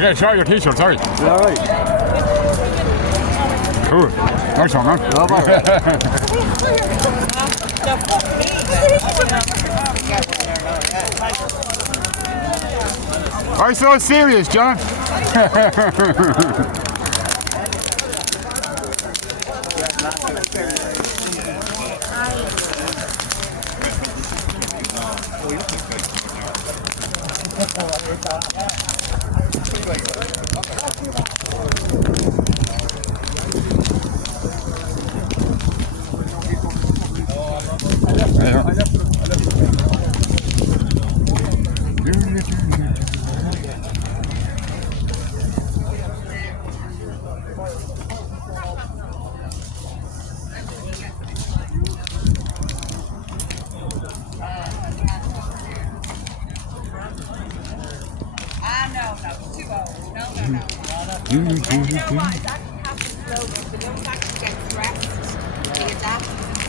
yeah, sorry, your t-shirt, sorry. All right. Cool. Nice one, man. No bother. Why so serious, John?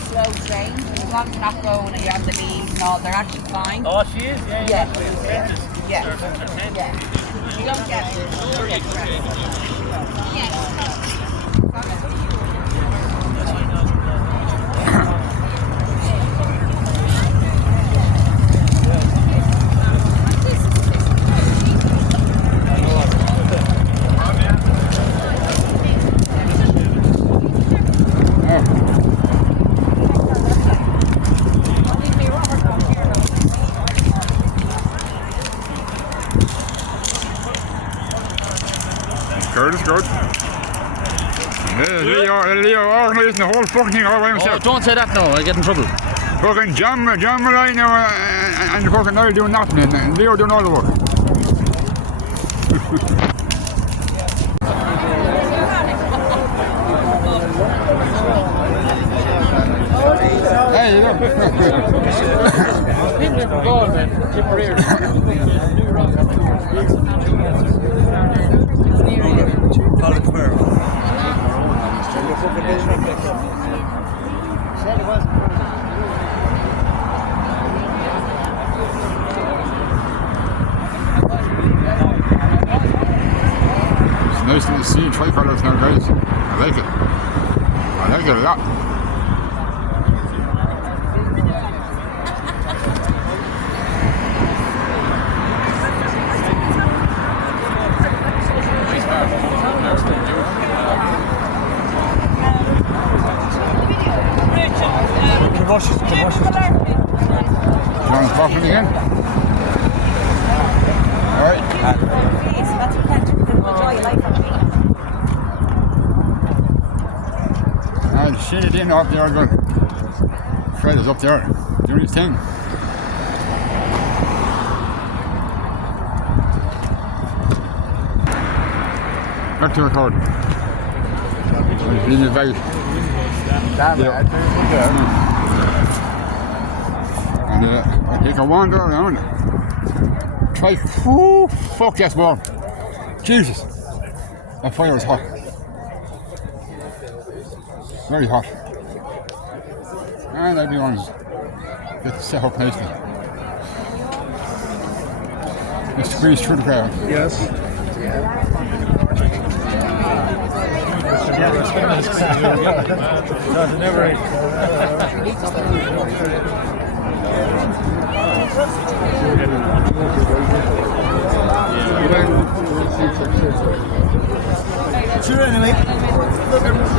Slow change, as long as you're not going and you're on the knees and all, they're actually fine. Oh, she is? Yeah. Yeah. You don't get It's good. Leo organising the whole fucking thing all by himself. Oh, don't say that now, I get in trouble. Fucking John Malloy now and the fucking Niall doing nothing and Leo doing all the work. Hey, you know. People are going, man. Tipperary. It's nice to see tricolours now, guys. I like it. I like it a lot. You want to talk to me again? Alright. I'll shit it in up there, good. Fred is up there doing his thing. Back to record. He's being advised. And I take a wander around. Try, whoo, fuck, that's warm. Jesus, that fire is hot. Very hot. And I'd be on get set up nicely. Just squeeze through the crowd. Yes. Sure, anyway.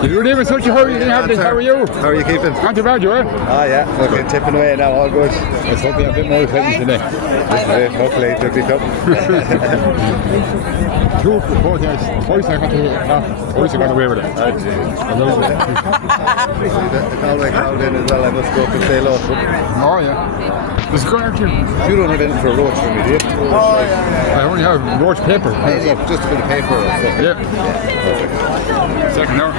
You were in such a hurry, you didn't have this. How are you? How are you keeping? Not too bad, you are? Ah, yeah. Okay, tipping away now, all good. Let's hope you have a bit more excitement today. Hopefully, it'll be tough. Two protests, twice I got away with it. The Galway crowd in as well, I must go up and say hello. Oh, yeah. There's going actually. You don't have anything for a roach for me, do you? Oh, yeah. I only have roach paper. Yeah, just a bit of paper or something. Yeah. Second now.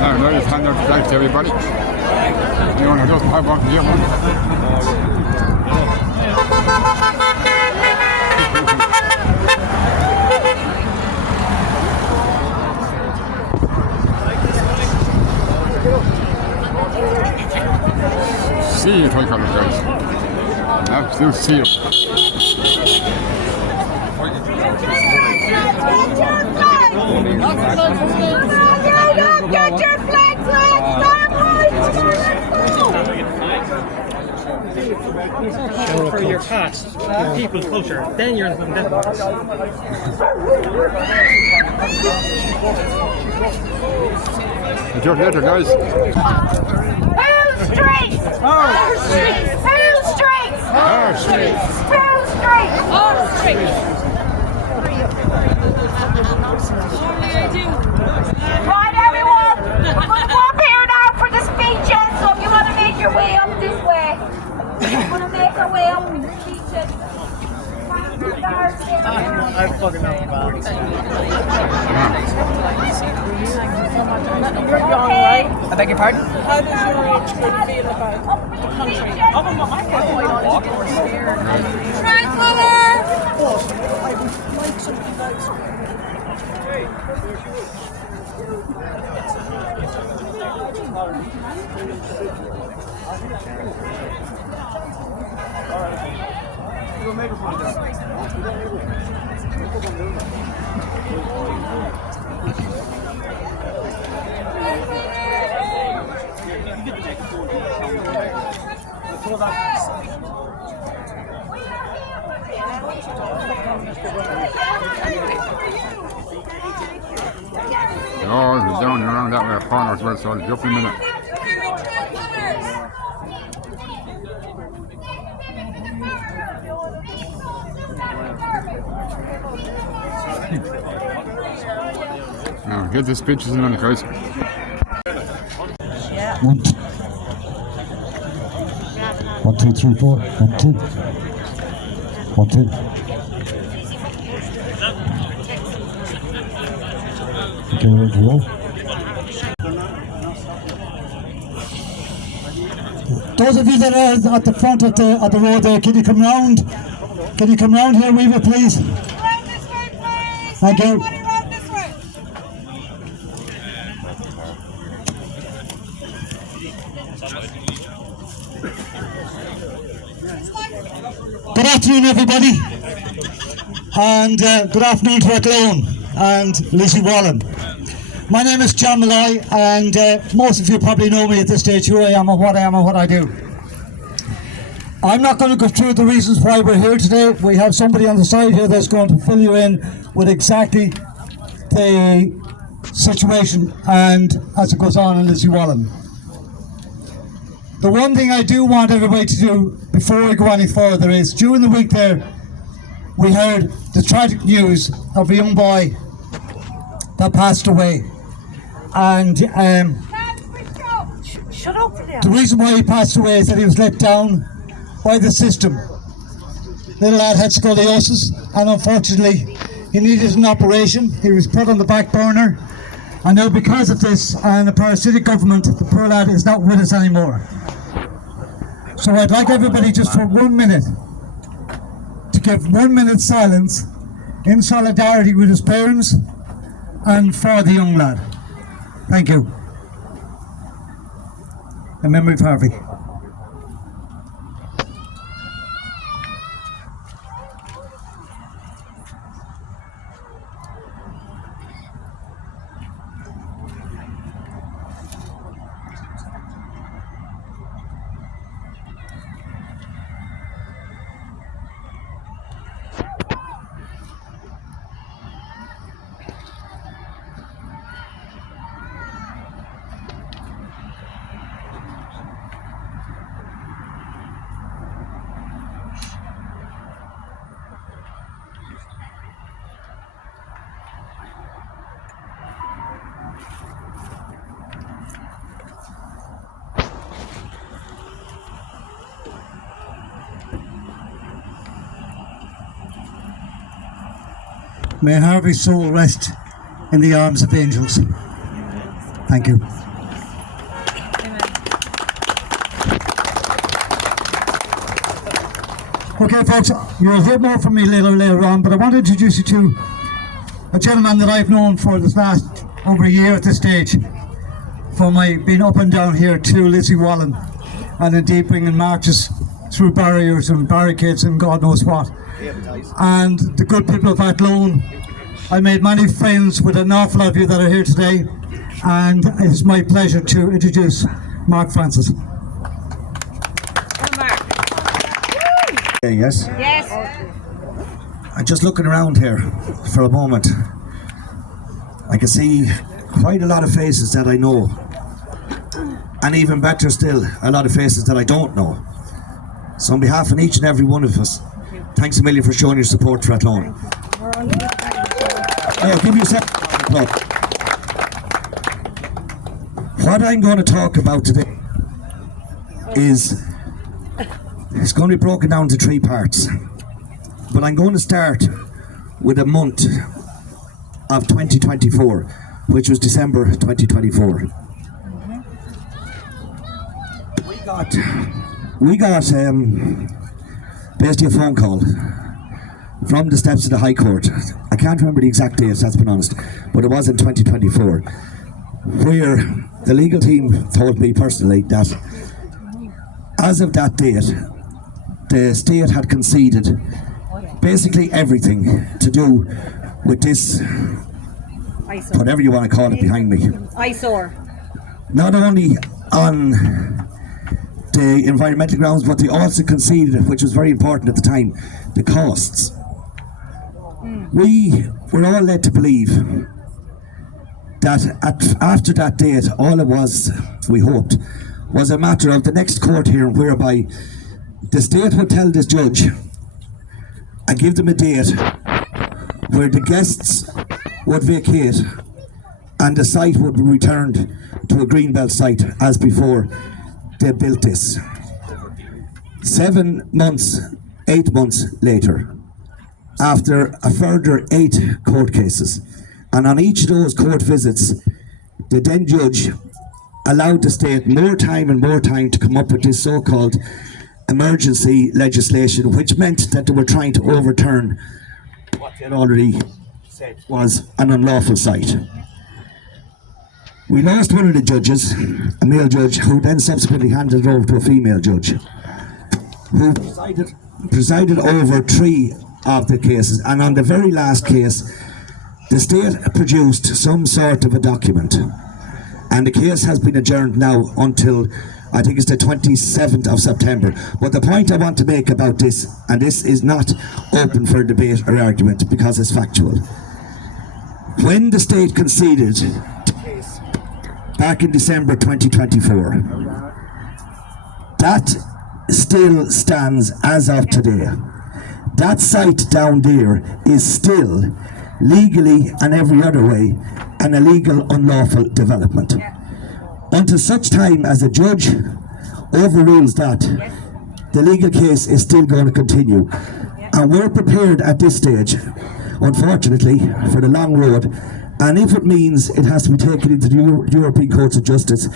Now, just hand out the flags to everybody. You want to just have one here, man? See you, tricolours, guys. Absolute see you. Get your flags, For your past, your people's culture, then you're in Denmark. Enjoy later, guys. Who streets? Our streets. Who streets? Our streets. Who streets? Our streets. Right, everyone. We're going to go up here now for the speeches. So if you want to make your way up this way, we're going to make our way up with the speeches. I'm fucking up about it. Okay. I beg your pardon? How does your age group feel about the country? Tricolor. Oh, he's down and around that way corner as well, so I'll be up in a minute. Now, get the speeches in on the guys. One, two, three, four. 1, 2. 1, 2. Okay, ready to roll. Those of you that are at the front of the road there, can you come round? Can you come round here, Weaver, please? Round this way, please. Thank you. Everybody round this way. Good afternoon, everybody, and good afternoon to Athlone and Lizzie Wallen. My name is John Malloy, and most of you probably know me at this stage, who I am and what I do. I'm not going to go through the reasons why we're here today. We have somebody on the side here that's going to fill you in with exactly the situation and as it goes on in Lizzie Wallen. The one thing I do want everybody to do before we go any further is, during the week there, we heard the tragic news of a young boy that passed away. And Shut up for the reason why he passed away is that he was let down by the system. Little lad had scoliosis, and unfortunately he needed an operation. He was put on the back burner, and now because of this and the parasitic government, the poor lad is not with us anymore. So I'd like everybody just for 1 minute to give 1 minute silence in solidarity with his parents and for the young lad. Thank you. In memory of Harvey. May Harvey's soul rest in the arms of angels. Thank you. Okay, folks, you'll hear more from me later on, but I want to introduce you to a gentleman that I've known for this last over a year at this stage, for my being up and down here to Lizzie Wallen, and indeed bringing marches through barriers and barricades and God knows what. And the good people of Athlone, I made many friends with an awful lot of you that are here today, and it's my pleasure to introduce Mark Francis. Yes? Yes. I'm just looking around here for a moment. I can see quite a lot of faces that I know, and even better still, a lot of faces that I don't know. So on behalf of each and every one of us, thanks a million for showing your support for Athlone. I'll give you a second. What I'm going to talk about today is, it's going to be broken down into 3 parts. But I'm going to start with a month of 2024, which was December 2024. We got basically a phone call from the steps of the High Court. I can't remember the exact date, that's been honest, but it was in 2024, where the legal team told me personally that as of that date, the state had conceded basically everything to do with this, whatever you want to call it, behind me. Eyesore. Not only on the environmental grounds, but they also conceded, which was very important at the time, the costs. We were all led to believe that after that date, all it was, we hoped, was a matter of the next court hearing whereby the state would tell this judge and give them a date where the guests would vacate and the site would be returned to a greenbelt site as before they built this. 7 months, 8 months later, after a further 8 court cases, and on each of those court visits, the then judge allowed the state more time and more time to come up with this so-called emergency legislation, which meant that they were trying to overturn what they had already said was an unlawful site. We lost one of the judges, a male judge, who then subsequently handed it over to a female judge, who presided over 3 of the cases, and on the very last case, the state produced some sort of a document, and the case has been adjourned now until, I think it's the 27th of September. But the point I want to make about this, and this is not open for debate or argument because it's factual. When the state conceded the case back in December 2024, that still stands as of today. That site down there is still legally and every other way an illegal, unlawful development. Until such time as a judge overrules that, the legal case is still going to continue. And we're prepared at this stage, unfortunately, for the long road. And if it means it has to be taken into the European Courts of Justice,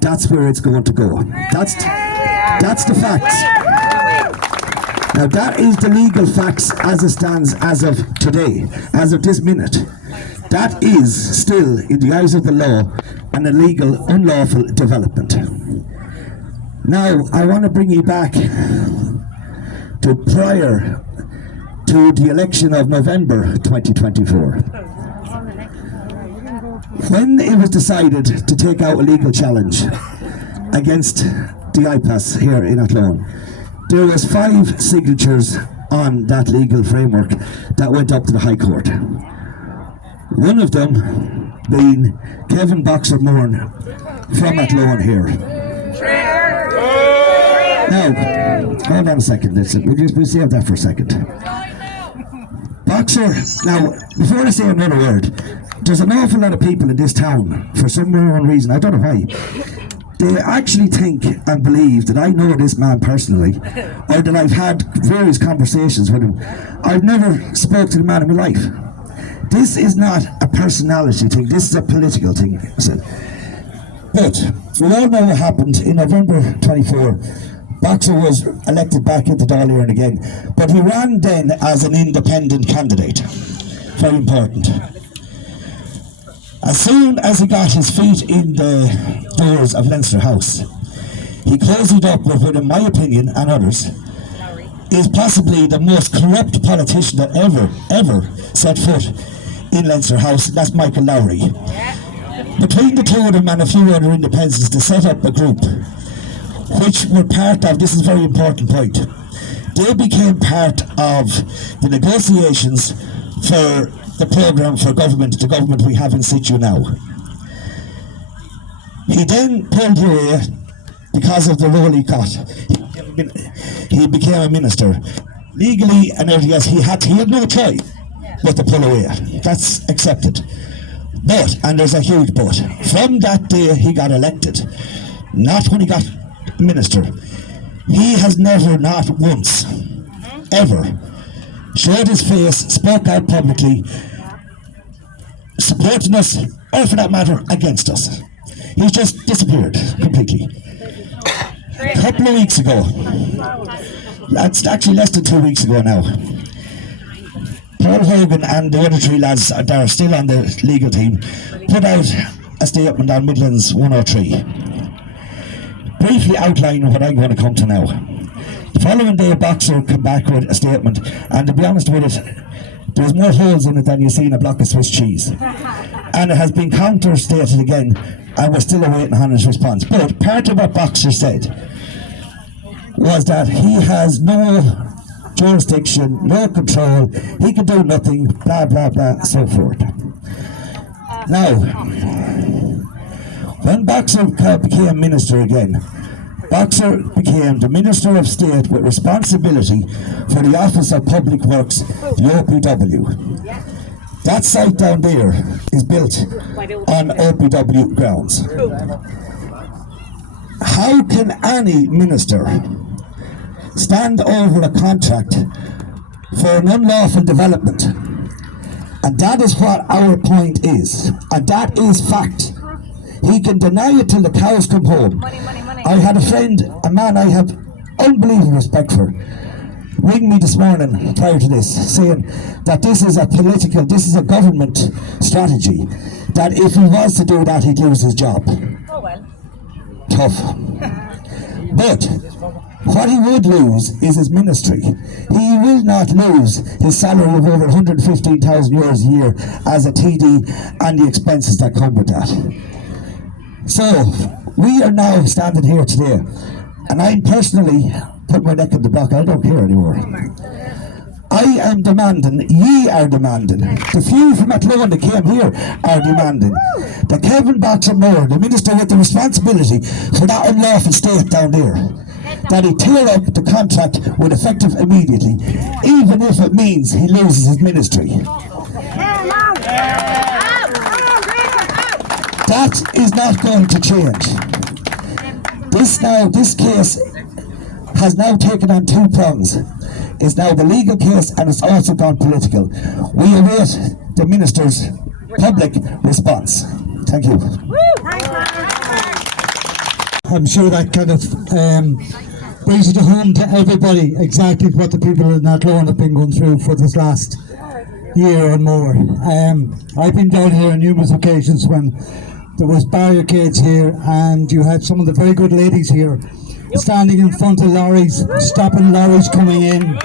that's where it's going to go. That's the facts. Now that is the legal facts as it stands as of today, as of this minute. That is still, in the eyes of the law, an illegal, unlawful development. Now, I want to bring you back to prior to the election of November 2024. When it was decided to take out a legal challenge against the IPAS here in Athlone, there was 5 signatures on that legal framework that went up to the High Court. One of them being Kevin Boxer-Moran from Athlone here. Now, hold on a second, we'll save that for a second. Boxer, now, before I say another word, there's an awful lot of people in this town, for some reason, I don't know why, they actually think and believe that I know this man personally, or that I've had various conversations with him. I've never spoke to the man in my life. This is not a personality thing, this is a political thing. But we all know what happened in November 24. Boxer was elected back into Dáil Éireann again, but he ran then as an independent candidate. Very important. As soon as he got his feet in the doors of Leinster House, He closed it up with, in my opinion and others, is possibly the most corrupt politician that ever set foot in Leinster House, and that's Michael Lowry. Between the two of them and a few other independents, they set up a group which were part of, this is a very important point, they became part of the negotiations for the programme for government, the government we have in situ now. He then pulled away because of the role he got. He became a minister. Legally and everything else, he had no choice but to pull away. That's accepted. But, and there's a huge but, from that day he got elected, not when he got minister, he has never, not once, ever, showed his face, spoke out publicly, supporting us, or for that matter, against us. He's just disappeared completely. A couple of weeks ago, that's actually less than 2 weeks ago now, Paul Hogan and the other three lads that are still on the legal team put out a statement on Midlands 103, briefly outlining what I'm going to come to now. The following day, a boxer came back with a statement, and to be honest with it, there's more holes in it than you see in a block of Swiss cheese. And it has been counter-stated again, and we're still awaiting on his response. But part of what Boxer said was that he has no jurisdiction, no control, he can do nothing, blah, blah, blah, so forth. Now, when Boxer became minister again, Boxer became the Minister of State with responsibility for the Office of Public Works, the OPW. That site down there is built on OPW grounds. How can any minister stand over a contract for an unlawful development? And that is what our point is, and that is fact. He can deny it till the cows come home. I had a friend, a man I have unbelievable respect for, ring me this morning prior to this, saying that this is a government strategy, that if he was to do that, he'd lose his job. Oh well. Tough. But what he would lose is his ministry. He will not lose his salary of over 115,000 euros a year as a TD and the expenses that come with that. So, we are now standing here today, and I'm personally put my neck in the block. I don't care anymore. I am demanding, ye are demanding, the few from Athlone that came here are demanding that Kevin Boxer Moore, the minister with the responsibility for that unlawful state down there, that he tear up the contract with effective immediately, even if it means he loses his ministry. That is not going to change. This case has now taken on two prongs. It's now the legal case and it's also gone political. We await the minister's public response. Thank you. I'm sure that kind of brings it home to everybody exactly what the people in Athlone have been going through for this last year or more. I've been down here on numerous occasions when there was barricades here, and you had some of the very good ladies here standing in front of lorries, stopping lorries coming in,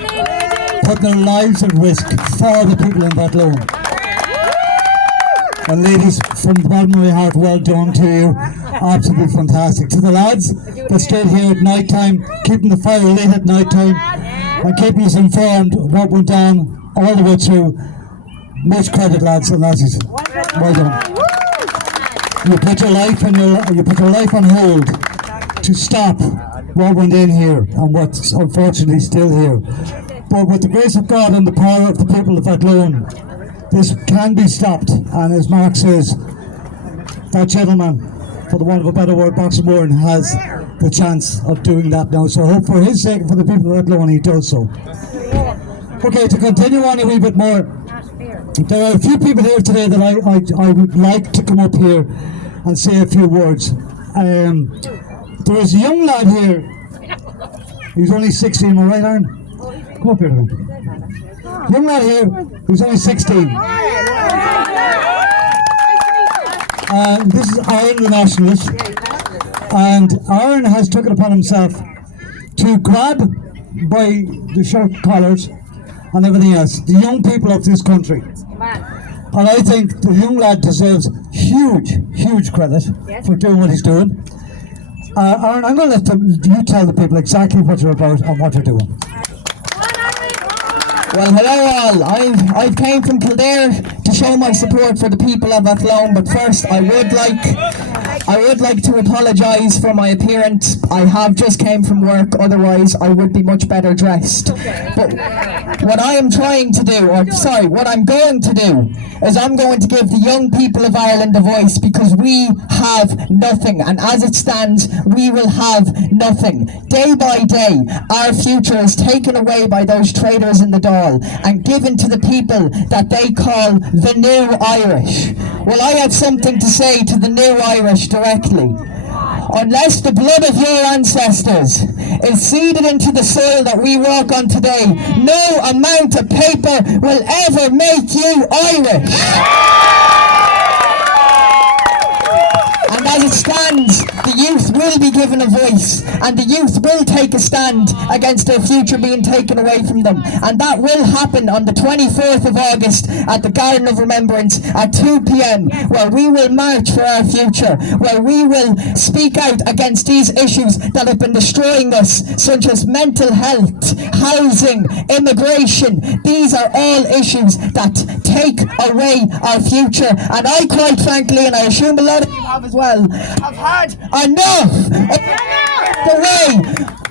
putting their lives at risk for the people in Athlone. And ladies, from the bottom of my heart, well done to you. Absolutely fantastic. To the lads that stayed here at night time, keeping the fire lit at night time, and keeping us informed of what went on all the way through. Much credit, lads and lasses. Well done. You put your life on hold to stop what went in here and what's unfortunately still here. But with the grace of God and the power of the people of Athlone, this can be stopped. And as Mark says, that gentleman, for the want of a better word, Boxer Moore, has the chance of doing that now. So I hope for his sake and for the people of Athlone he does so. Okay, to continue on a wee bit more, there are a few people here today that I would like to come up here and say a few words. There is a young lad here, he's only 16, am I right, Aaron? Come up here to me. Young lad here, who's only 16. This is Aaron the Nationalist. And Aaron has took it upon himself to grab by the short collars and everything else the young people of this country. And I think the young lad deserves huge credit for doing what he's doing. Aaron, I'm going to let you tell the people exactly what you're about and what you're doing. Well, hello all. I've came from Kildare to show my support for the people of Athlone, but first I would like to apologise for my appearance. I have just came from work, otherwise I would be much better dressed. But what I am trying to do, what I'm going to do, is I'm going to give the young people of Ireland a voice, because we have nothing, and as it stands, we will have nothing. Day by day, our future is taken away by those traitors in the Dáil and given to the people that they call the new Irish. Well, I have something to say to the new Irish directly. Unless the blood of your ancestors is seeded into the soil that we walk on today, no amount of paper will ever make you Irish. And as it stands, the youth will be given a voice, and the youth will take a stand against their future being taken away from them. And that will happen on the 24th of August at the Garden of Remembrance at 2 p.m, where we will march for our future, where we will speak out against these issues that have been destroying us, such as mental health, housing, immigration. These are all issues that take away our future. And I, quite frankly, and I assume a lot of you have as well, have had enough of the way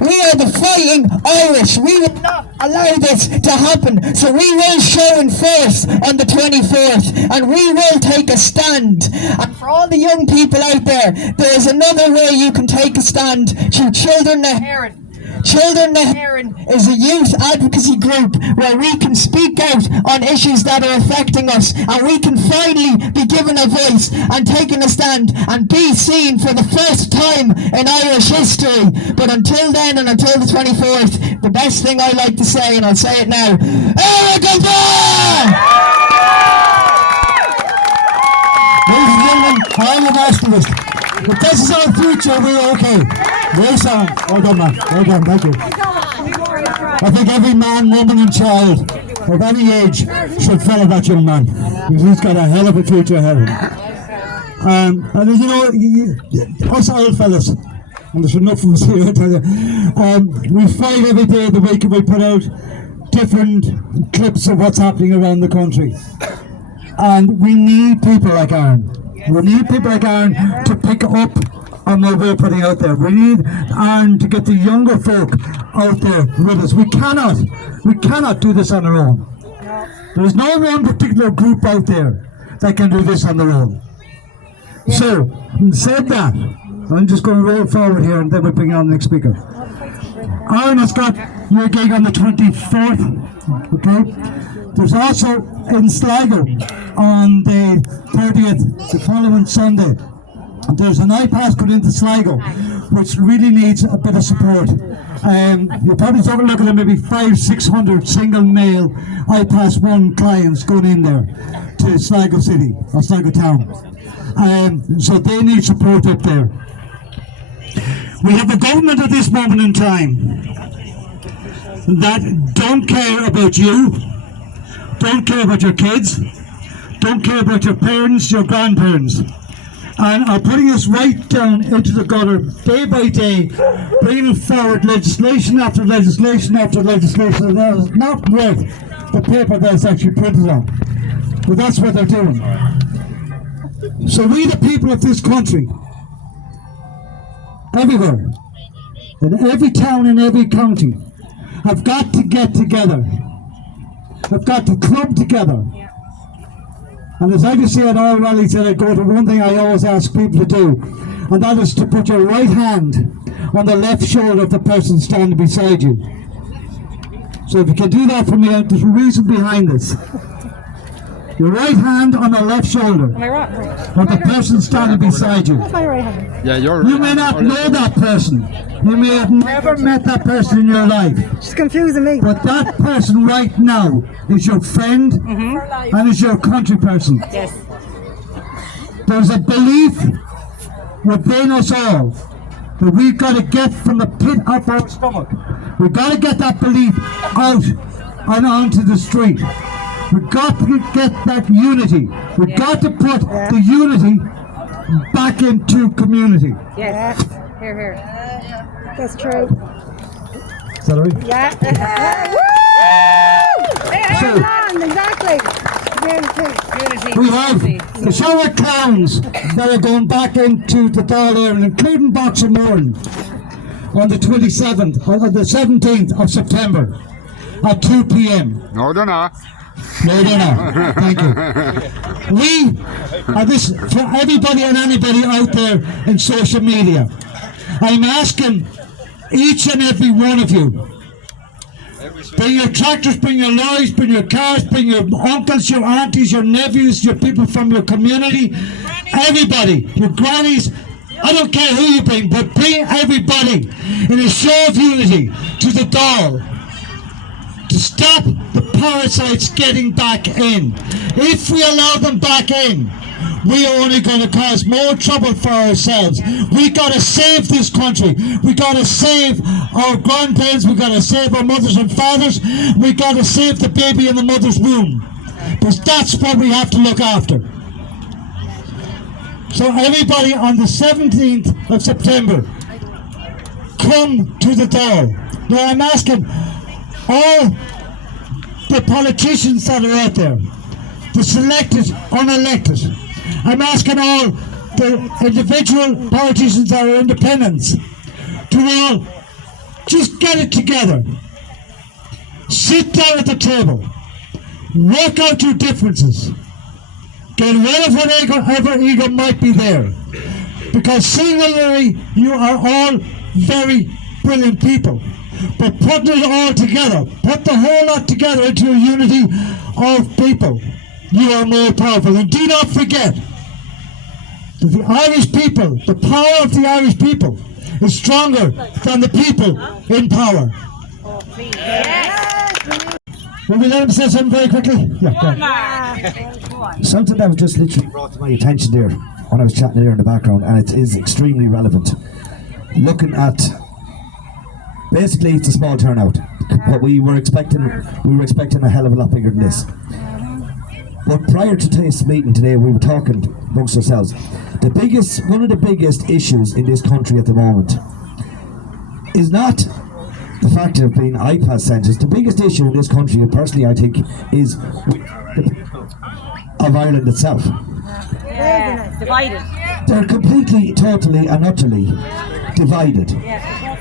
we are the fighting Irish. We will not allow this to happen. So we will show in force on the 24th, and we will take a stand. And for all the young people out there is another way you can take a stand through Children na Héireann. Children na Héireann is a youth advocacy group where we can speak out on issues that are affecting us, and we can finally be given a voice and taken a stand and be seen for the first time in Irish history. But until then, and until the 24th, the best thing I like to say, and I'll say it now, Eric Ladies and gentlemen, I'm an activist. If this is our future, we're okay. Well done, man. Well done, thank you. I think every man, woman and child of any age should follow that young man. He's got a hell of a future ahead of him. And you know, us old fellas, and there's enough of us here, I tell you, we fight every day of the week, and we put out different clips of what's happening around the country. And we need people like Aaron. We need people like Aaron to pick up on what we're putting out there. We need Aaron to get the younger folk out there with us. We cannot do this on our own. There's no one particular group out there that can do this on their own. So, said that, I'm just going to roll forward here and then we'll bring on the next speaker. Aaron has got your gig on the 24th, okay? There's also in Sligo on the 30th, the following Sunday. There's an iPass going into Sligo, which really needs a bit of support. You're probably talking looking at maybe 500-600 single male iPass 1 clients going in there to Sligo City or Sligo Town. So they need support up there. We have a government at this moment in time that don't care about you, don't care about your kids, don't care about your parents, your grandparents, and are putting us right down into the gutter day by day, bringing forward legislation after legislation after legislation, and that is not worth the paper that's actually printed on. But that's what they're doing. So we, the people of this country, everywhere, in every town, in every county, have got to get together. Have got to club together. And as I can see at all rallies that I go to, one thing I always ask people to do, and that is to put your right hand on the left shoulder of the person standing beside you. So if you can do that for me, there's a reason behind this. Your right hand on the left shoulder of the person standing beside you. Yeah, you're You may not know that person. You may have never met that person in your life. She's confusing me. But that person right now is your friend and is your country person. Yes. There's a belief within us all But we've got to get from the pit of our stomach. We've got to get that belief out and onto the street. We've got to get that unity. We've got to put the unity back into community. Yes. Here, here. That's true. Is that right? Yeah. Exactly. We have the show of clowns that are going back into the Dáil Éireann, including Boxer Moran, on the 27th or the 17th of September at 2 p.m. No, they're not. No, they're not. Thank you. We are this for everybody and anybody out there in social media. I'm asking each and every one of you, bring your tractors, bring your lorries, bring your cars, bring your uncles, your aunties, your nephews, your people from your community, everybody, your grannies. I don't care who you bring, but bring everybody in a show of unity to the Dáil to stop the parasites getting back in. If we allow them back in, we are only going to cause more trouble for ourselves. We got to save this country. We got to save our grandparents. We got to save our mothers and fathers. We got to save the baby in the mother's womb, because that's what we have to look after. So everybody, on the 17th of September, come to the Dáil. Now I'm asking all the politicians that are out there, the selected, unelected, I'm asking all the individual politicians that are independents to all just get it together. Sit down at the table. Work out your differences. Get rid of whatever ego might be there. Because singularly, you are all very brilliant people. But putting it all together, put the whole lot together into a unity of people, you are more powerful. And do not forget that the Irish people, the power of the Irish people, is stronger than the people in power. Will we let him say something very quickly? Yeah, go on. Something that was just literally brought to my attention there when I was chatting there in the background, and it is extremely relevant. Looking at, basically it's a small turnout, but we were expecting a hell of a lot bigger than this. But prior to today's meeting today, we were talking amongst ourselves. One of the biggest issues in this country at the moment is not the fact of being iPad centres. The biggest issue in this country, and personally I think, is of Ireland itself. Yeah, divided. They're completely, totally and utterly divided.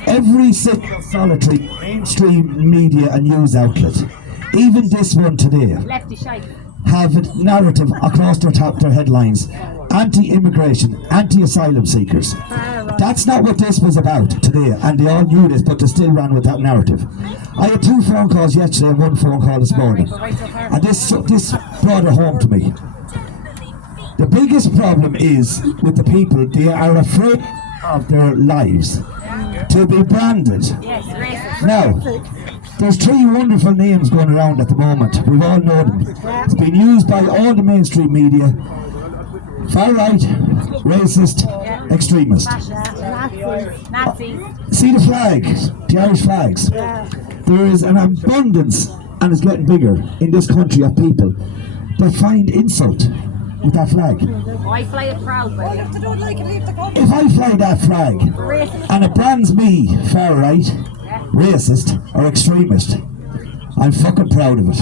Every single solitary mainstream media and news outlet, even this one today, have a narrative across their headlines: anti-immigration, anti-asylum seekers. That's not what this was about today, and they all knew this, but they still ran with that narrative. I had 2 phone calls yesterday and 1 phone call this morning, and this brought it home to me. The biggest problem is with the people, they are afraid of their lives to be branded. Now, there's 3 wonderful names going around at the moment. We all know them. It's been used by all the mainstream media: far right, racist, extremist. See the flags, the Irish flags. There is an abundance, and it's getting bigger, in this country of people that find insult with that flag. I fly it proud, buddy. If I fly that flag and it brands me far right, racist or extremist, I'm fucking proud of it.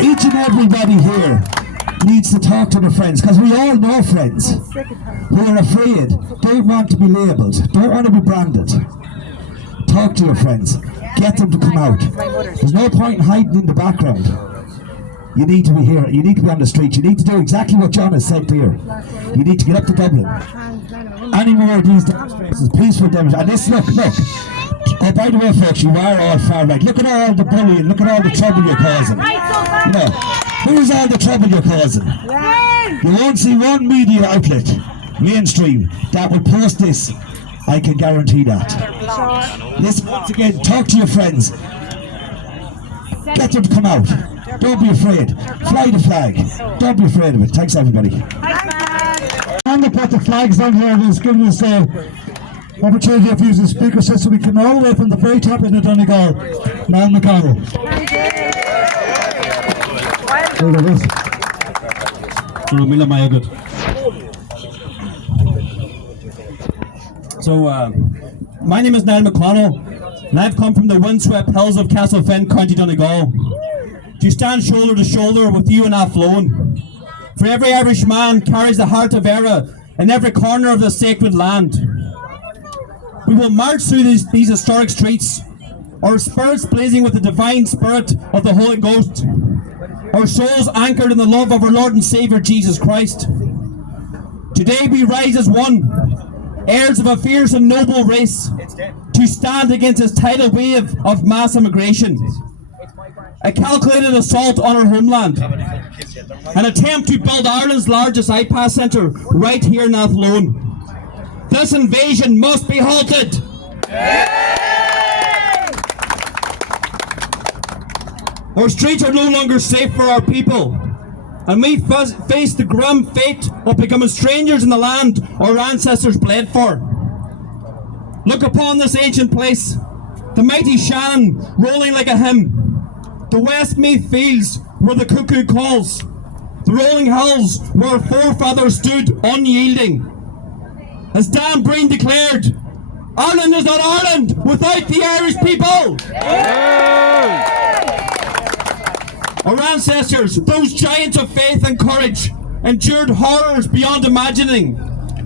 Each and everybody here needs to talk to their friends, because we all know friends who are afraid, don't want to be labelled, don't want to be branded. Talk to your friends, get them to come out. There's no point in hiding in the background. You need to be here, you need to be on the street, you need to do exactly what John has said here. You need to get up to Dublin. Any more of these demonstrations, peaceful demonstrations, and this, look, oh, by the way folks, you are all far right. Look at all the bullying, look at all the trouble you're causing. You know, who's all the trouble you're causing? You won't see one media outlet, mainstream, that will post this. I can guarantee that. Listen, once again, talk to your friends. Get them to come out. Don't be afraid. Fly the flag. Don't be afraid of it. Thanks everybody. And to put the flags down here, and it's given us opportunity of using the speaker system. We come all the way from the very top of the Donegal, Niall McConnell. So, my name is Niall McConnell, and I've come from the windswept hills of Castlefin, County Donegal, to stand shoulder to shoulder with you in Athlone. For every Irish man carries the heart of Era in every corner of the sacred land. We will march through these historic streets, our spirits blazing with the divine spirit of the Holy Ghost, our souls anchored in the love of our Lord and Saviour Jesus Christ. Today we rise as one, heirs of a fierce and noble race, to stand against this tidal wave of mass immigration. A calculated assault on our homeland. An attempt to build Ireland's largest iPass centre right here in Athlone. This invasion must be halted. Our streets are no longer safe for our people, and we face the grim fate of becoming strangers in the land our ancestors bled for. Look upon this ancient place, the mighty Shannon rolling like a hymn, the Westmeath fields where the cuckoo calls, the rolling hills where our forefathers stood unyielding. As Dan Breen declared, Ireland is not Ireland without the Irish people! Our ancestors, those giants of faith and courage, endured horrors beyond imagining.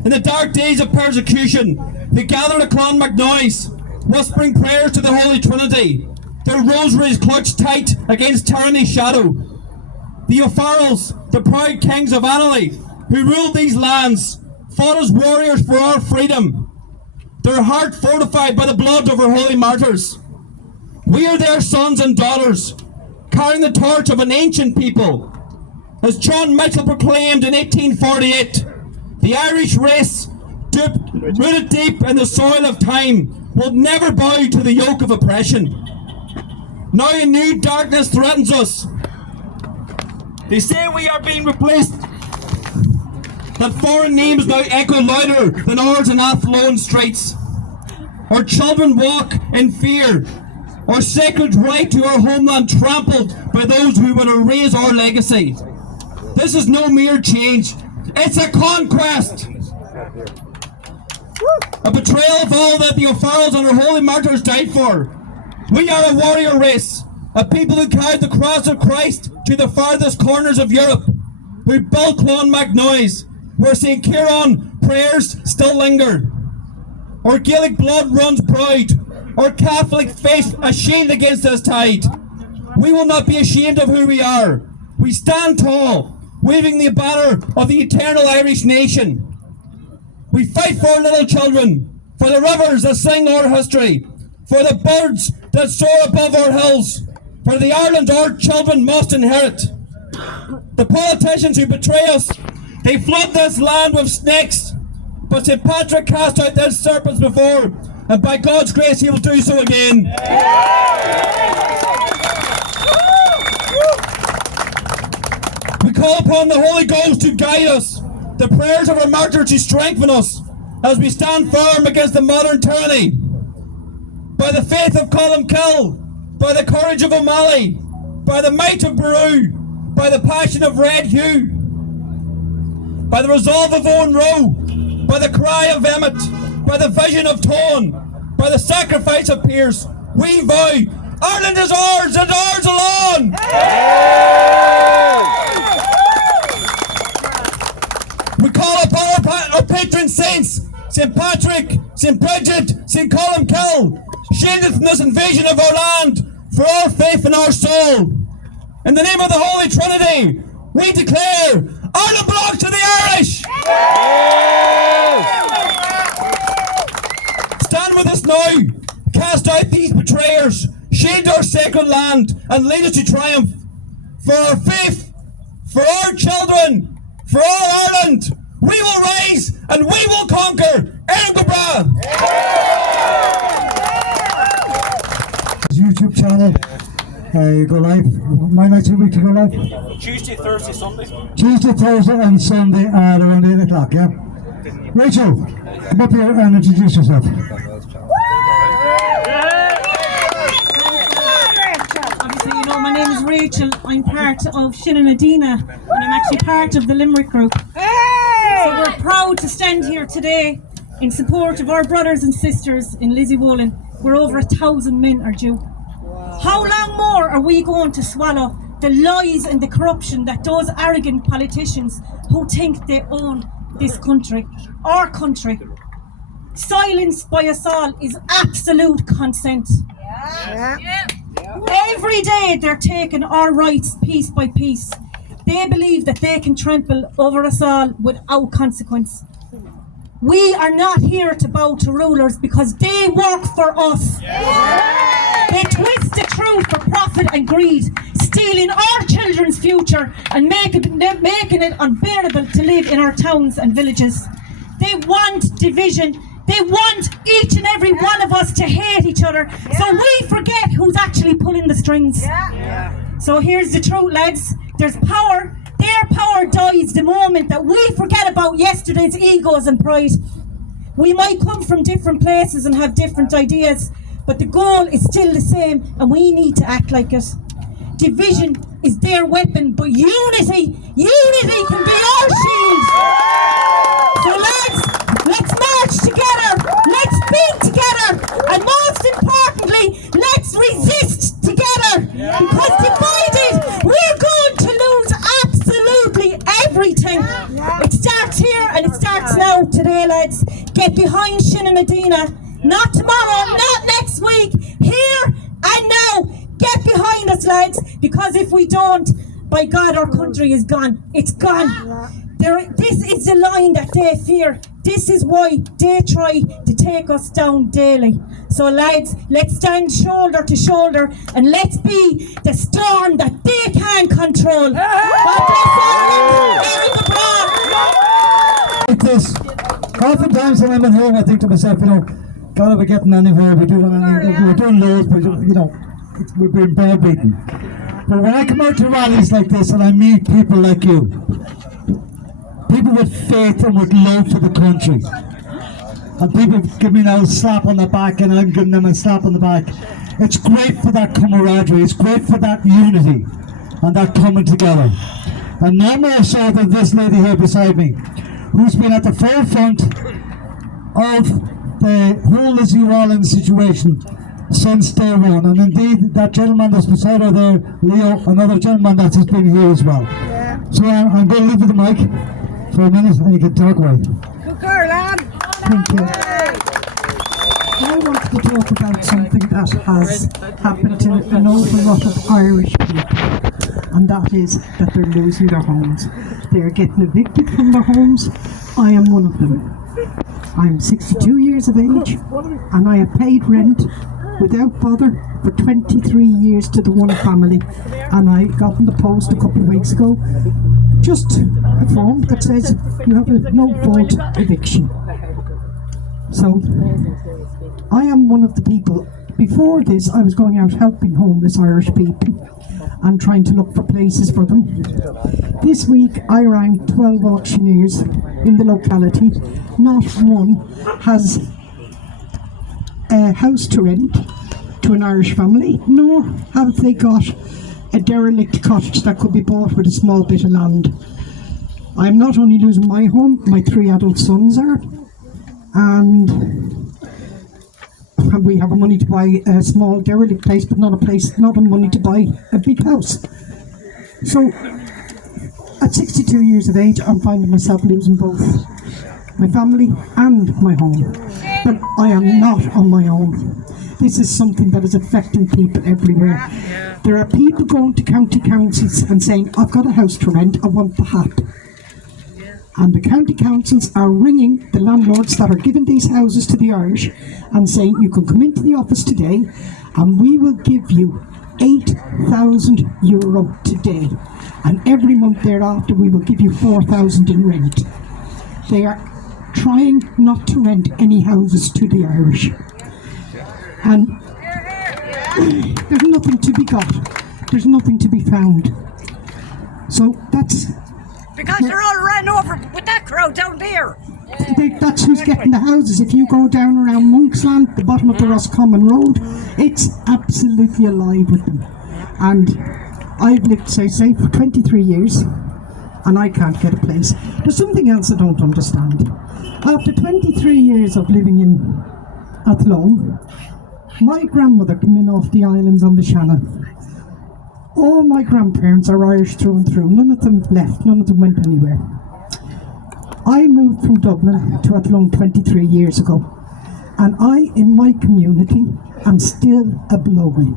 In the dark days of persecution, they gathered at Clonmacnoise, whispering prayers to the Holy Trinity, their rosaries clutched tight against tyranny's shadow. The O'Farrells, the proud kings of Annally, who ruled these lands, fought as warriors for our freedom, their heart fortified by the blood of our holy martyrs. We are their sons and daughters, carrying the torch of an ancient people. As John Mitchell proclaimed in 1848, the Irish race, rooted deep in the soil of time, will never bow to the yoke of oppression. Now a new darkness threatens us. They say we are being replaced, that foreign names now echo louder than ours in Athlone streets. Our children walk in fear, our sacred right to our homeland trampled by those who would erase our legacy. This is no mere change, it's a conquest. A betrayal of all that the O'Farrells and our holy martyrs died for. We are a warrior race, a people who carried the cross of Christ to the farthest corners of Europe, who built Clonmacnoise, where St. Kieran prayers still linger. Our Gaelic blood runs proud, our Catholic faith a shield against this tide. We will not be ashamed of who we are. We stand tall, waving the banner of the eternal Irish nation. We fight for our little children, for the rivers that sing our history, for the birds that soar above our hills, for the Ireland our children must inherit. The politicians who betray us, they flood this land with snakes, but St. Patrick cast out those serpents before, and by God's grace he will do so again. We call upon the Holy Ghost to guide us, the prayers of our martyrs to strengthen us, as we stand firm against the modern tyranny. By the faith of Columkill, by the courage of O'Malley, by the might of Beru, by the passion of Red Hugh, by the resolve of Owen Roe, by the cry of Emmett, by the vision of Tone, by the sacrifice of Pearse, we vow, Ireland is ours and ours alone! We call upon our patron saints, St. Patrick, St. Bridget, St. Columkill, shield us from this invasion of our land, for our faith and our soul. In the name of the Holy Trinity, we declare, Ireland belongs to the Irish! Stand with us now, cast out these betrayers, shield our sacred land, and lead us to triumph. For our faith, for our children, for all Ireland, we will rise and we will conquer. YouTube channel, you go live. My nights a week to go live? Tuesday, Thursday, Sunday. Tuesday, Thursday and Sunday at around 8 o'clock, yeah? Rachel, come up here and introduce yourself. Obviously, you know, my name is Rachel. I'm part of Shinnin Adina, and I'm actually part of the Limerick group. So we're proud to stand here today in support of our brothers and sisters in Lizzie Wollen, where over 1,000 men are due. How long more are we going to swallow the lies and the corruption that those arrogant politicians who think they own this country, our country? Silence by us all is absolute consent. Every day they're taking our rights piece by piece. They believe that they can trample over us all without consequence. We are not here to bow to rulers because they work for us. They twist the truth for profit and greed, stealing our children's future and making it unbearable to live in our towns and villages. They want division. They want each and every one of us to hate each other, so we forget who's actually pulling the strings. So here's the truth, lads. There's power. Their power dies the moment that we forget about yesterday's egos and pride. We might come from different places and have different ideas, but the goal is still the same, and we need to act like it. Division is their weapon, but unity can be our shield. So lads, let's march together, let's be together, and most importantly, let's resist together. Because divided, we're going to lose absolutely everything. It starts here and it starts now, today, lads. Get behind Shinnin Adina. Not tomorrow, not next week, here and now. Get behind us, lads, because if we don't, by God, our country is gone. It's gone. This is the line that they fear. This is why they try to take us down daily. So lads, let's stand shoulder to shoulder and let's be the storm that they can't control. Like this, oftentimes when I'm at home I think to myself, you know, God, are we getting anywhere? We're doing loads, but you know, we're being browbeaten. But when I come out to rallies like this and I meet people like you, people with faith and with love for the country, and people give me now a slap on the back and I'm giving them a slap on the back, it's great for that camaraderie, it's great for that unity and that coming together. And no more so than this lady here beside me, who's been at the forefront of the whole Lizzie Wollen situation since day one. And indeed, that gentleman that's beside her there, Leo, another gentleman that has been here as well. So I'm going to leave you the mic for a minute and you can talk away. Good girl, lad. Thank you. I wanted to talk about something that has happened to an awful lot of Irish people, and that is that they're losing their homes. They're getting evicted from their homes. I am one of them. I'm 62 years of age and I have paid rent without bother for 23 years to the one family, and I got in the post a couple of weeks ago just a form that says you have a no fault eviction. So I am one of the people. Before this I was going out helping homeless Irish people and trying to look for places for them. This week I rang 12 auctioneers in the locality. Not one has a house to rent to an Irish family, nor have they got a derelict cottage that could be bought with a small bit of land. I'm not only losing my home, my 3 adult sons are, and we have money to buy a small derelict place, but not a money to buy a big house. So at 62 years of age, I'm finding myself losing both my family and my home. But I am not on my own. This is something that is affecting people everywhere. There are people going to county councils and saying, I've got a house to rent, I want the HAP. And the county councils are ringing the landlords that are giving these houses to the Irish and saying, you can come into the office today and we will give you €8,000 today. And every month thereafter we will give you 4,000 in rent. They are trying not to rent any houses to the Irish. And there's nothing to be got. There's nothing to be found. So that's... Because they're all ran over with that crowd down there. That's who's getting the houses. If you go down around Monksland, the bottom of the Roscommon Road, it's absolutely alive with them. And I've lived, say, for 23 years, and I can't get a place. There's something else I don't understand. After 23 years of living in Athlone, my grandmother came in off the islands on the Shannon. All my grandparents are Irish through and through. None of them left, none of them went anywhere. I moved from Dublin to Athlone 23 years ago, and I, in my community, am still a blow-in.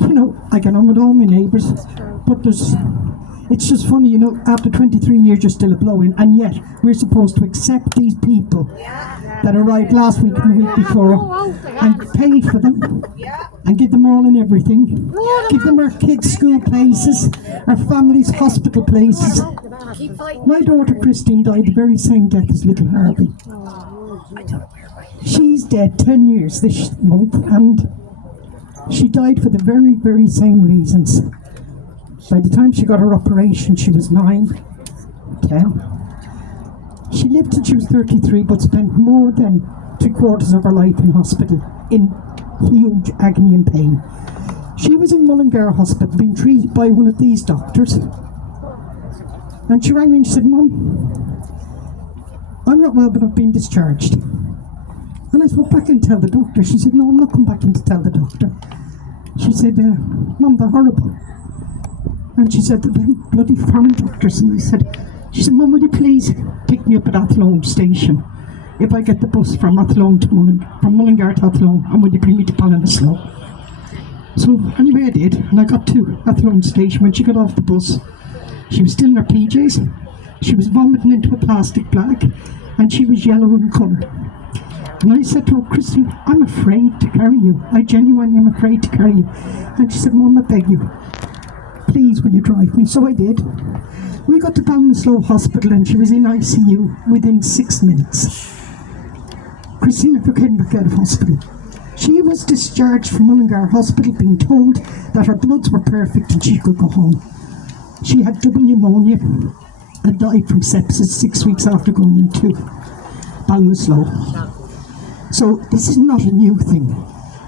You know, I get on with all my neighbours, but it's just funny, you know, after 23 years you're still a blow-in, and yet we're supposed to accept these people that arrived last week and the week before and pay for them and give them all and everything. Give them our kids' school places, our families' hospital places. My daughter Christine died the very same death as little Harvey. She's dead 10 years this month, and she died for the very, very same reasons. By the time she got her operation, she was 9, 10. She lived till she was 33, but spent more than 3/4 of her life in hospital, in huge agony and pain. She was in Mullingar Hospital, being treated by one of these doctors. And she rang me and she said, "Mum, I'm not well, but I've been discharged." And I said, "Well, back and tell the doctor." She said, "No, I'm not coming back in to tell the doctor." She said, "Mum, they're horrible." And she said, "They're bloody foreign doctors." And she said, "Mum, will you please pick me up at Athlone station if I get the bus from Athlone to from Mullingar to Athlone, and will you bring me to Ballinasloe?" So anyway, I did, and I got to Athlone station. When she got off the bus, she was still in her PJs. She was vomiting into a plastic bag, and she was yellow in colour. And I said to her, "Christine, I'm afraid to carry you. I genuinely am afraid to carry you." And she said, "Mum, I beg you, please will you drive me?" So I did. We got to Ballinasloe Hospital and she was in ICU within 6 minutes. Christine never came back out of hospital. She was discharged from Mullingar Hospital being told that her bloods were perfect and she could go home. She had double pneumonia and died from sepsis 6 weeks after going into Ballinasloe. So this is not a new thing.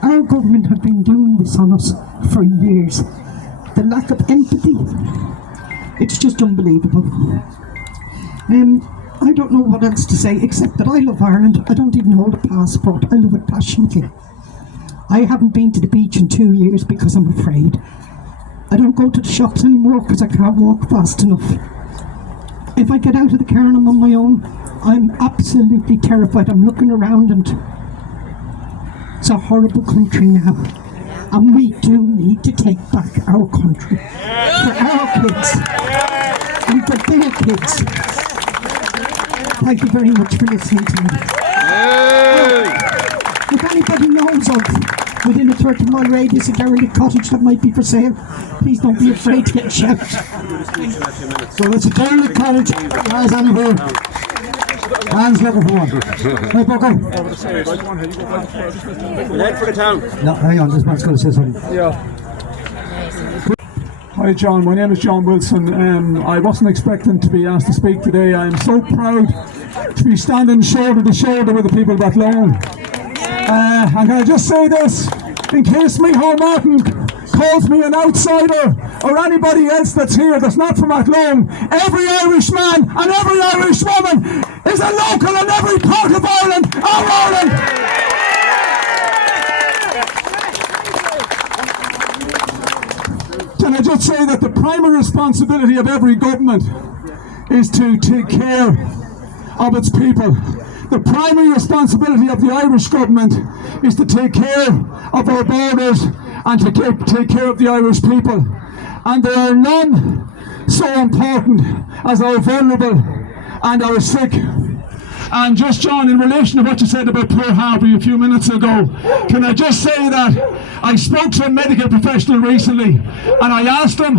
Our government have been doing this on us for years. The lack of empathy, it's just unbelievable. I don't know what else to say except that I love Ireland. I don't even hold a passport. I love it passionately. I haven't been to the beach in 2 years because I'm afraid. I don't go to the shops anymore because I can't walk fast enough. If I get out of the car and I'm on my own, I'm absolutely terrified. I'm looking around and it's a horrible country now. And we do need to take back our country for our kids and for their kids. Thank you very much for listening to me. If anybody knows of within a 30-mile radius a derelict cottage that might be for sale, please don't be afraid to get a shout. So it's a derelict cottage, guys, anywhere. Hands looking for one. Right, Bucko. Head for the town. No, hang on, this man's going to say something. Yeah. Hi John, my name is John Wilson. I wasn't expecting to be asked to speak today. I am so proud to be standing shoulder to shoulder with the people of Athlone. And can I just say this, in case Micheál Martin calls me an outsider or anybody else that's here that's not from Athlone, every Irish man and every Irish woman is a local in every part of Ireland, our Ireland! Can I just say that the primary responsibility of every government is to take care of its people. The primary responsibility of the Irish government is to take care of our borders and to take care of the Irish people. And there are none so important as our vulnerable and our sick. And just, John, in relation to what you said about poor Harvey a few minutes ago, can I just say that I spoke to a medical professional recently and I asked him,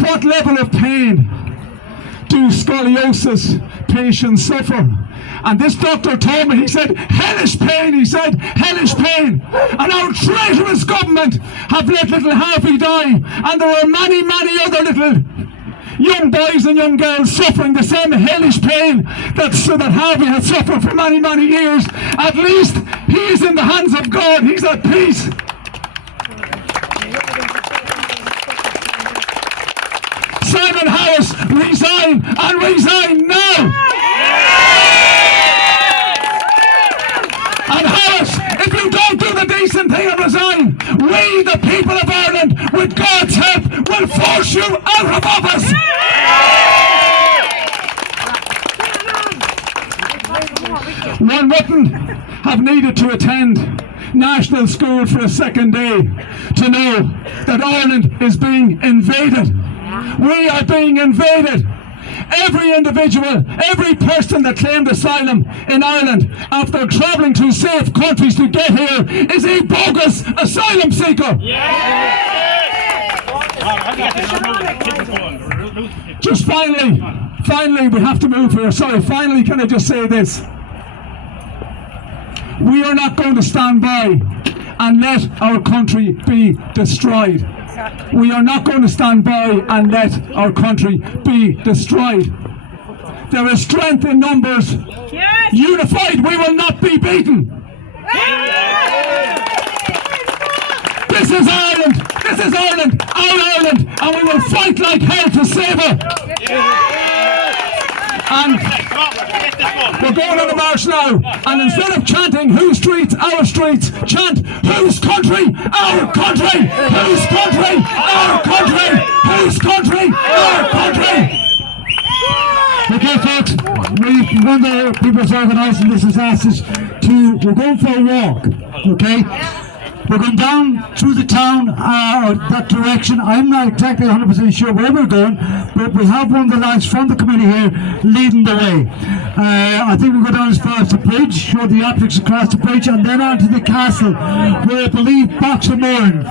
what level of pain do scoliosis patients suffer? And this doctor told me, he said, hellish pain, he said, hellish pain. And our traitorous government have let little Harvey die. And there are many, many other little young boys and young girls suffering the same hellish pain that Harvey has suffered for many, many years. At least he is in the hands of God. He's at peace. Simon Harris, resign, and resign now! And Harris, if you don't do the decent thing and resign, we, the people of Ireland, with God's help, will force you out of office! One wouldn't have needed to attend national school for a second day to know that Ireland is being invaded. We are being invaded. Every individual, every person that claimed asylum in Ireland after travelling to safe countries to get here is a bogus asylum seeker. Just finally we have to move here. Sorry, finally can I just say this? We are not going to stand by and let our country be destroyed. We are not going to stand by and let our country be destroyed. There is strength in numbers. Yes. Unified, we will not be beaten. This is Ireland. This is Ireland, our Ireland, and we will fight like hell to save her. And we're going on a march now, and instead of chanting whose streets, our streets, chant whose country, our country, whose country, our country, whose country, our country. Okay, folks, one of the people's organising this has asked us to, we're going for a walk, okay? We're going down through the town, that direction. I'm not exactly 100% sure where we're going, but we have one of the lads from the committee here leading the way. I think we'll go down as far as the bridge, show the optics across the bridge, and then on to the castle, where I believe Boxer Moran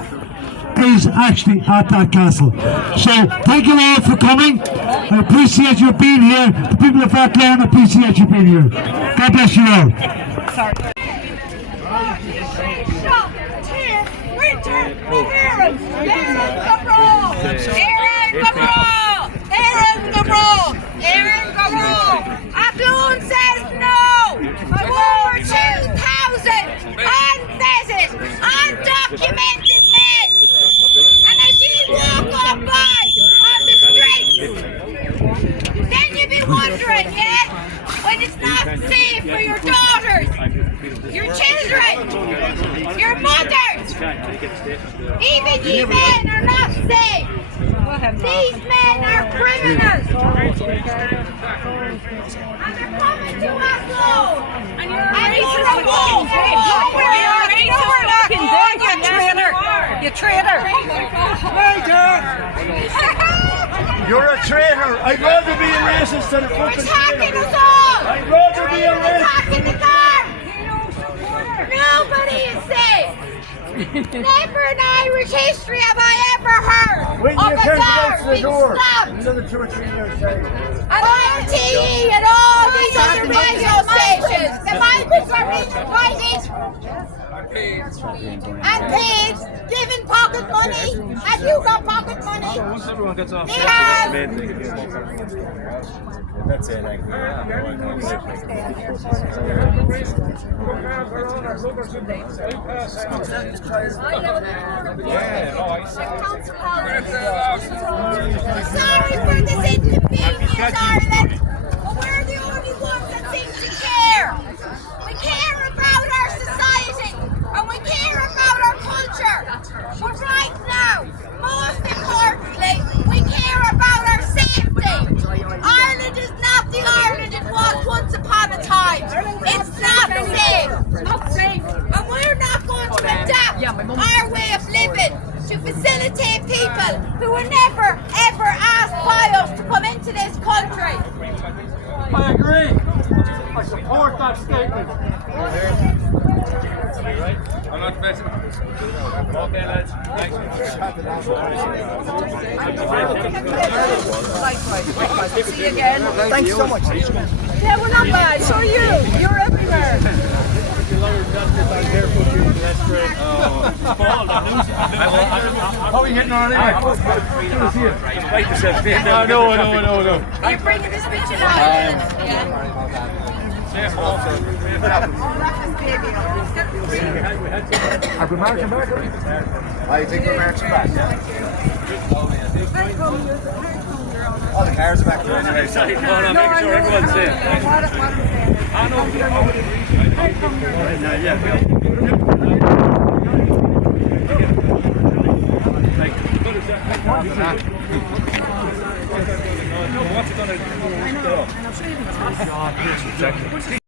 is actually at that castle. So, thank you all for coming. I appreciate you being here. The people of Athlone appreciate you being here. God bless you all. Athlone says no! Over 2,000 unvetted, undocumented men! And as you walk on by on the streets, then you'll be wondering, yeah, when it's not safe for your daughters, your children, your mothers, even ye men are not safe. These men are criminals. And they're coming to Athlone. And you're a racist wolf. You're a racist fucking dog, you traitor. You traitor. You're a traitor. I'd rather be a racist than a fucking traitor. Attacking us all. I'd rather be a racist. Attacking the car. Nobody is safe. Never in Irish history have I ever heard of a car being stopped. And ITE and all these other radio stations, the migrants are being invited and paid, given pocket money. Have you got pocket money? They have. That's it, like, Sorry for this inconvenience, Ireland, but we're the only ones that seem to care. We care about our society, and we care about our culture. But right now, most importantly, we care about our safety. Ireland is not the Ireland it was once upon a time. It's not safe. And we're not going to adapt our way of living to facilitate people who were never, ever asked by us to come into this country. I agree. I support that statement. I'm not messing. Okay, lads. Likewise. See you again. Thanks so much. Yeah, we're not bad. So are you. You're everywhere. That's great. How are you getting on anyway? Fight yourself. I know. You're bringing this picture now. Are we marching back? I think we're marching back, yeah. All the cars are back there anyway. Sorry, no, making sure everyone's safe. What's it going to do?